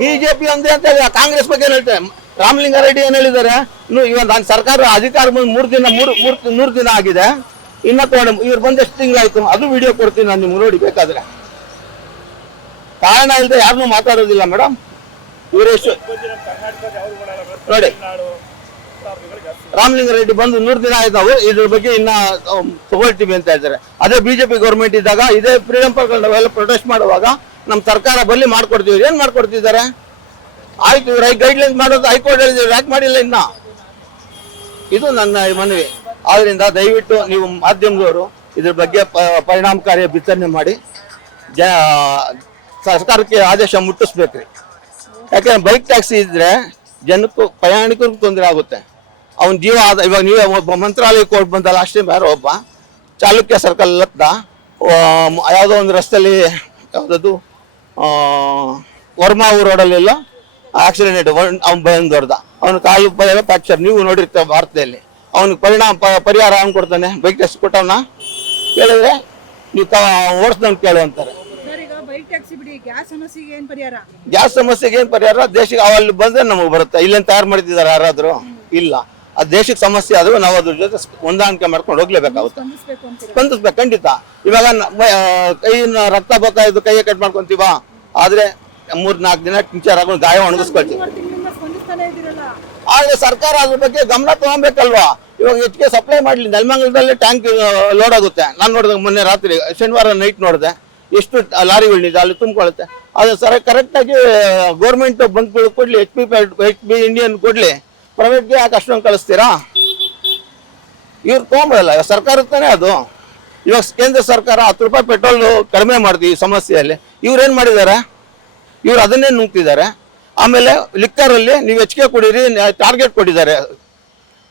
BJP ಒಂದೇ ಅಂತ ಹೇಳಿ ಕಾಂಗ್ರೆಸ್ ಬಗ್ಗೆ ಏನ್ ಹೇಳ್ತಾರೆ? ರಾಮಲಿಂಗಾರೆಡ್ಡಿ ಏನ್ ಹೇಳಿದ್ದಾರೆ? ಇನ್ನು ಇವಾಗ ನಾನು ಸರ್ಕಾರ ಅಧಿಕಾರ ಬಂದು 100 ದಿನ ಆಗಿದೆ. ಇನ್ನ ಇವ್ರು ಬಂದು ಎಷ್ಟು ತಿಂಗಳಾಯ್ತು? ಅದು ವಿಡಿಯೋ ಕೊಡ್ತೀನಿ ನಾನು ನಿಮ್ಗೆ, ನೋಡಿ ಬೇಕಾದ್ರೆ. ಕಾರಣ ಇಲ್ಲದೆ ಯಾರನ್ನೂ ಮಾತಾಡೋದಿಲ್ಲ ಮೇಡಮ್. ಇವರೆಷ್ಟು ನೋಡಿ, ರಾಮಲಿಂಗಾರೆಡ್ಡಿ ಬಂದು 100 ದಿನ ಆಯ್ತು. ನಾವು ಇದ್ರ ಬಗ್ಗೆ ಇನ್ನ ತಗೊಳ್ತೀವಿ ಅಂತ ಹೇಳ್ತಾರೆ. ಅದೇ ಬಿಜೆಪಿ ಗೌರ್ಮೆಂಟ್ ಇದ್ದಾಗ ಇದೇ ಫ್ರೀಡಂ ಪಾರ್ಕ್ ನಾವೆಲ್ಲ ಪ್ರೊಟೆಸ್ಟ್ ಮಾಡುವಾಗ ನಮ್ಮ ಸರ್ಕಾರ ಬಲ್ಲಿ ಮಾಡ್ಕೊಡ್ತೀವಿ. ಏನ್ ಮಾಡ್ಕೊಡ್ತಿದ್ದಾರೆ? ಆಯ್ತು, ಗೈಡ್ಲೈನ್ಸ್ ಮಾಡೋದು ಹೈಕೋರ್ಟ್ ಹೇಳಿದ್ರು, ಯಾಕೆ ಮಾಡಿಲ್ಲ ಇನ್ನ? ಇದು ನನ್ನ ಮನವಿ. ಆದ್ರಿಂದ ದಯವಿಟ್ಟು ನೀವು ಮಾಧ್ಯಮದವರು ಇದ್ರ ಬಗ್ಗೆ ಪರಿಣಾಮಕಾರಿ ಬಿತ್ತನೆ ಮಾಡಿ ಸರ್ಕಾರಕ್ಕೆ ಆದೇಶ ಮುಟ್ಟಿಸ್ಬೇಕ್ರಿ. ಯಾಕಂದ್ರೆ ಬೈಕ್ ಟ್ಯಾಕ್ಸಿ ಇದ್ರೆ ಜನಕ್ಕೂ ಪ್ರಯಾಣಿಕರಿಗೂ ತೊಂದರೆ ಆಗುತ್ತೆ. ಅವನ ಜೀವ ಇವಾಗ ನೀವೇ ಒಬ್ಬ ಮಂತ್ರಾಲಯಕ್ಕೆ ಹೋಗಿ ಬಂದಲ್ಲ, ಅಷ್ಟೇ ಬೇರೆ ಒಬ್ಬ ಚಾಲುಕ್ಯ ಸರ್ಕಲ್ ಹತ್ತ ಯಾವುದೋ ಒಂದು ರಸ್ತೆಯಲ್ಲಿ ಯಾವುದದು ವರ್ಮಾ ರೋಡಲ್ಲೆಲ್ಲ ಆಕ್ಸಿಡೆಂಟ್, ಅವ್ನು ಬಂದೊಡ್ದ, ಅವನು ಕಾಲು ಎಲ್ಲ ಫ್ರಾಕ್ಚರ್. ನೀವು ನೋಡಿರ್ತೀವಿ ಭಾರತದಲ್ಲಿ. ಅವನಿಗೆ ಪರಿಹಾರ ಅವ್ನು ಕೊಡ್ತಾನೆ? ಬೈಕ್ ಟ್ಯಾಕ್ಸಿ ಕೊಟ್ಟವನ್ನ ಕೇಳಿದ್ರೆ ನೀವು ಓಡಿಸ್ದಂಗೆ ಕೇಳು ಅಂತಾರೆ. ಗ್ಯಾಸ್ ಸಮಸ್ಯೆಗೆ ಏನ್ ಪರಿಹಾರ? ದೇಶಕ್ಕೆ ಅವಲ್ಲಿ ಬಂದ್ರೆ ನಮಗೆ ಬರುತ್ತೆ. ಇಲ್ಲೇನು ತಯಾರು ಮಾಡ್ತಿದ್ದಾರೆ ಯಾರಾದ್ರೂ? ಇಲ್ಲ. ಅದು ದೇಶಕ್ಕೆ ಸಮಸ್ಯೆ ಆದ್ರೂ ನಾವು ಅದ್ರ ಜೊತೆ ಹೊಂದಾಣಿಕೆ ಮಾಡ್ಕೊಂಡು ಹೋಗ್ಲೇಬೇಕಾಗುತ್ತೆ. ಸ್ಪಂದಿಸ್ಬೇಕು ಖಂಡಿತ. ಇವಾಗ ಕೈನ ರಕ್ತ ಬರ್ತಾ ಇದ್ದು ಕೈಯ ಕಟ್ ಮಾಡ್ಕೊಂತೀವ, ಆದ್ರೆ 3-4 ದಿನ ಟಿಂಚರ್ ಹಾಕೊಂಡು ಗಾಯ ಒಣಗಿಸ್ಕೊಳ್ತೀವಿ. ಆದ್ರೆ ಸರ್ಕಾರ ಅದ್ರ ಬಗ್ಗೆ ಗಮನ ತಗೊಬೇಕಲ್ವಾ? ಇವಾಗ ಹೆಚ್ಚಿಗೆ ಸಪ್ಲೈ ಮಾಡ್ಲಿ. ನೆಲಮಂಗಲದಲ್ಲಿ ಟ್ಯಾಂಕ್ ಲೋಡ್ ಆಗುತ್ತೆ. ನಾನು ನೋಡಿದೆ ಮೊನ್ನೆ ರಾತ್ರಿ, ಶನಿವಾರ ನೈಟ್ ನೋಡಿದೆ, ಎಷ್ಟು ಲಾರಿಗಳಿದೆ ಅಲ್ಲಿ ತುಂಬಿಕೊಳ್ಳುತ್ತೆ. ಅದು ಕರೆಕ್ಟಾಗಿ ಗೌರ್ಮೆಂಟ್ ಬಂಕ್ಗಳು ಕೊಡ್ಲಿ, ಎಚ್ ಪಿ ಇಂಡಿಯನ್ ಕೊಡ್ಲಿ. ಪ್ರೈವೇಟ್ಗೆ ಯಾಕೆ ಅಷ್ಟೊಂದು ಕಳಿಸ್ತೀರಾ? ಇವ್ರು ತೊಗೊಂಬರಲ್ಲ, ಸರ್ಕಾರಕ್ಕೆ ತಾನೇ ಅದು. ಇವಾಗ ಕೇಂದ್ರ ಸರ್ಕಾರ 10 ರೂಪಾಯಿ ಪೆಟ್ರೋಲ್ ಕಡಿಮೆ ಮಾಡಿದ್ವಿ ಈ ಸಮಸ್ಯೆಯಲ್ಲಿ. ಇವ್ರೇನು ಮಾಡಿದ್ದಾರೆ? ಇವ್ರು ಅದನ್ನೇ ನುಗ್ತಿದ್ದಾರೆ. ಆಮೇಲೆ ಲಿಕ್ಕರಲ್ಲಿ ನೀವು ಹೆಚ್ಚಿಗೆ ಕುಡೀರಿ ಟಾರ್ಗೆಟ್ ಕೊಟ್ಟಿದ್ದಾರೆ.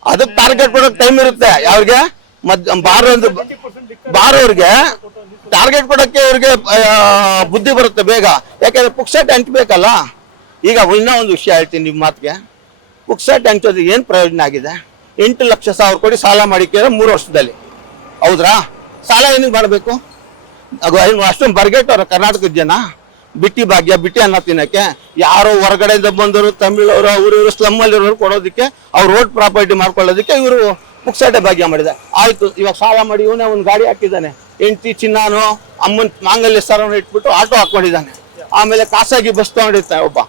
ಅದಕ್ಕೆ ಟಾರ್ಗೆಟ್ ಕೊಡೋಕೆ ಟೈಮ್ ಇರುತ್ತೆ. ಯಾವ್ರಿಗೆ? ಬಾರೋರ್ಗೆ ಟಾರ್ಗೆಟ್ ಕೊಡೋಕ್ಕೆ ಇವ್ರಿಗೆ ಬುದ್ಧಿ ಬರುತ್ತೆ ಬೇಗ. ಯಾಕೆಂದ್ರೆ ಪುಕ್ಸಟ್ ಹಂಚ್ಬೇಕಲ್ಲ. ಈಗ ಇನ್ನೂ ಒಂದು ವಿಷಯ ಹೇಳ್ತೀನಿ ನಿಮ್ಮ ಮಾತಿಗೆ. ಪುಕ್ಸಟ್ ಹಂಚೋದು ಏನು ಪ್ರಯೋಜನ ಆಗಿದೆ? 8 ಲಕ್ಷ ಕೊಡಿ ಸಾಲ ಮಾಡಿಕೆ 3 ವರ್ಷದಲ್ಲಿ. ಹೌದ್ರಾ? ಸಾಲ ಏನಿಗೆ ಮಾಡಬೇಕು? ಅಷ್ಟೊಂದು ಬರ್ಗೆಟ್ಟವ್ರ ಕರ್ನಾಟಕದ ಜನ. ಬಿಟ್ಟಿ ಭಾಗ್ಯ, ಬಿಟ್ಟಿ ಅನ್ನ ತಿನ್ನಕ್ಕೆ ಯಾರೋ ಹೊರಗಡೆಯಿಂದ ಬಂದವರು, ತಮಿಳವರು, ಅವರು ಸ್ಲಮ್ಮಲ್ಲಿರೋರು ಕೊಡೋದಕ್ಕೆ, ಅವ್ರು ರೋಡ್ ಪ್ರಾಪರ್ಟಿ ಮಾಡ್ಕೊಳ್ಳೋದಕ್ಕೆ ಇವರು ಪುಕ್ಸಟೆ ಭಾಗ್ಯ ಮಾಡಿದೆ. ಆಯ್ತು, ಇವಾಗ ಸಾಲ ಮಾಡಿ ಇವನೇ ಒಂದು ಗಾಡಿ ಹಾಕಿದ್ದಾನೆ. ಹೆಂಡತಿ ಚಿನ್ನಾನು ಅಮ್ಮನ ಮಾಂಗಲ್ಯ ಸರವನ್ನು ಇಟ್ಬಿಟ್ಟು ಆಟೋ ಹಾಕೊಂಡಿದ್ದಾನೆ. ಆಮೇಲೆ ಖಾಸಗಿ ಬಸ್ ತಗೊಂಡಿರ್ತಾನೆ ಒಬ್ಬ.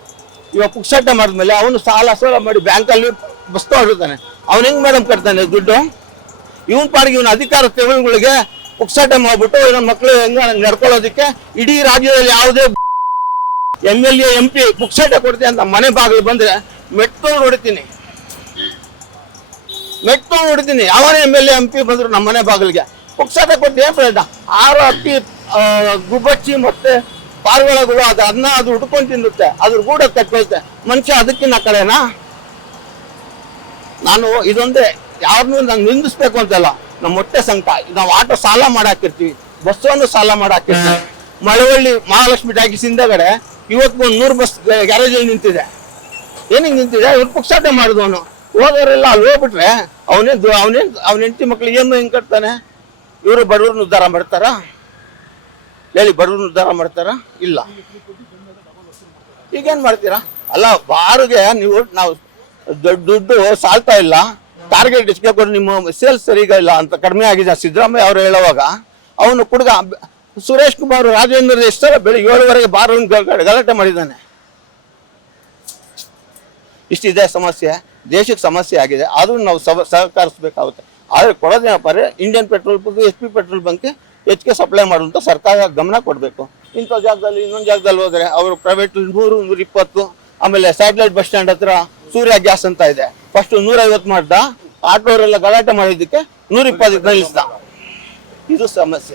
ಇವಾಗ ಪುಕ್ಸಟೆ ಮಾಡಿದ್ಮೇಲೆ ಅವನು ಸಾಲ ಮಾಡಿ ಬ್ಯಾಂಕಲ್ಲಿ ಬಸ್ ತಗೊಂಡಿರ್ತಾನೆ. ಅವ್ನು ಹೆಂಗ್ ಮೇಡಮ್ ಕಟ್ತಾನೆ ದುಡ್ಡು? ಇವನ್ ಪಾಡಿಗೆ ಇವನ ಅಧಿಕಾರ ತೆವಳುಗಳಿಗೆ ಪುಕ್ಸಟೆ ಮಾಡ್ಬಿಟ್ಟು ಇವನ ಮಕ್ಕಳು ಹೆಂಗ ನಡ್ಕೊಳ್ಳೋದಕ್ಕೆ ಇಡೀ ರಾಜ್ಯದಲ್ಲಿ ಯಾವುದೇ MLA MP ಪುಕ್ಸಟೆ ಕೊಡ್ತೀನಿ ಅಂತ ಮನೆ ಬಾಗಿಲು ಬಂದ್ರೆ ಮೆಟ್ಕೊಂಡು ಹೊಡಿತೀನಿ. ಯಾವನೇ MLA MP ಬಂದ್ರು ನಮ್ಮ ಮನೆ ಬಾಗಿಲಿಗೆ ಪುಕ್ಸಟೆ ಕೊಟ್ಟು ಏನ್ ಪ್ರಯೋಜನ? 6 ಅಕ್ಕಿ ಗುಬ್ಬಚ್ಚಿ ಮತ್ತೆ ಪಾರಿವಾಳಗಳು ಅದು ಉಟ್ಕೊಂಡು ತಿನ್ನುತ್ತೆ, ಅದ್ರ ಗೂಡ ಕಟ್ಕೊಳುತ್ತೆ. ಮನುಷ್ಯ ಅದಕ್ಕಿನ್ನ ಕಡೆನಾ? ನಾನು ಇದೊಂದೇ ಯಾರನ್ನೂ ನಾನು ನಿಂದಿಸ್ಬೇಕು ಅಂತಲ್ಲ. ನಮ್ಮ ಹೊಟ್ಟೆ ಸಂಕಟ. ನಾವು ಆಟೋ ಸಾಲ ಮಾಡಾಕಿರ್ತೀವಿ, ಬಸ್ಸನ್ನು ಸಾಲ ಮಾಡಾಕಿರ್ತೀವಿ. ಮಳವಳ್ಳಿ ಮಹಾಲಕ್ಷ್ಮಿ ಟಾಕೀಸ್ ಹಿಂದಗಡೆ ಇವತ್ತು ಒಂದು 100 ಬಸ್ ಗ್ಯಾರೇಜಲ್ಲಿ ನಿಂತಿದೆ. ಏನಿಗೆ ನಿಂತಿದೆ? ಇವ್ರು ಪುಕ್ಸಟೆ ಮಾಡಿದವನು. ಹೋದವರೆಲ್ಲ ಅಲ್ಲಿ ಹೋಗ್ಬಿಟ್ರೆ ಅವನ ಹೆಂಡತಿ ಮಕ್ಳಿಗೆ ಏನು ಹೆಂಗೆ ಕಟ್ತಾನೆ? ಇವರು ಬಡವ್ರನ್ನ ಉದ್ಧಾರ ಮಾಡ್ತಾರ? ಹೇಳಿ, ಬಡವ್ರನ್ನ ಉದ್ಧಾರ ಮಾಡ್ತಾರ? ಇಲ್ಲ. ಈಗೇನು ಮಾಡ್ತೀರಾ? ಅಲ್ಲ, ಬಾರಿಗೆ ನಾವು ದುಡ್ಡು ಸಾಲ್ತಾ ಇಲ್ಲ, ಟಾರ್ಗೆಟ್ ಹೆಚ್ಚಿಗೆ ಕೊಟ್ಟು ನಿಮ್ಮ ಸೇಲ್ಸ್ ಸರಿಗ ಇಲ್ಲ ಅಂತ ಕಡಿಮೆ ಆಗಿದೆ ಸಿದ್ದರಾಮಯ್ಯ ಅವರು ಹೇಳುವಾಗ, ಅವನು ಕುಡ್ಗ ಸುರೇಶ್ ಕುಮಾರ್ ರಾಜೇಂದ್ರ ಎಷ್ಟರ ಬೆಳಿಗ್ಗೆ 7 ಬಾರ್ ಗಲಾಟೆ ಮಾಡಿದ್ದಾನೆ. ಇಷ್ಟಿದೆ ಸಮಸ್ಯೆ, ದೇಶಕ್ಕೆ ಸಮಸ್ಯೆ ಆಗಿದೆ. ಆದ್ರೂ ನಾವು ಸಹಕರಿಸಬೇಕಾಗುತ್ತೆ. ಆದರೆ ಕೊಡೋದೇನಪ್ಪ ಅಂದರೆ Indian petrol bunk, SP petrol ಬಂಕ್ಗೆ ಹೆಚ್ಚಿಗೆ ಸಪ್ಲೈ ಮಾಡುವಂಥ ಸರ್ಕಾರ ಗಮನ ಕೊಡಬೇಕು. ಇಂಥ ಜಾಗದಲ್ಲಿ ಇನ್ನೊಂದು ಜಾಗದಲ್ಲಿ ಹೋದರೆ ಅವರು ಪ್ರೈವೇಟ್ 100-120, ಆಮೇಲೆ ಸ್ಯಾಟಲೈಟ್ ಬಸ್ ಸ್ಟ್ಯಾಂಡ್ ಹತ್ರ ಸೂರ್ಯ ಗ್ಯಾಸ್ ಅಂತ ಇದೆ, ಫಸ್ಟ್ 150 ಮಾಡ್ದ. ಆಟೋರೆಲ್ಲ ಗಲಾಟೆ ಮಾಡಿದ್ದಕ್ಕೆ 120 ನಿಲ್ಲಿಸ್ದ. ಇದು ಸಮಸ್ಯೆ.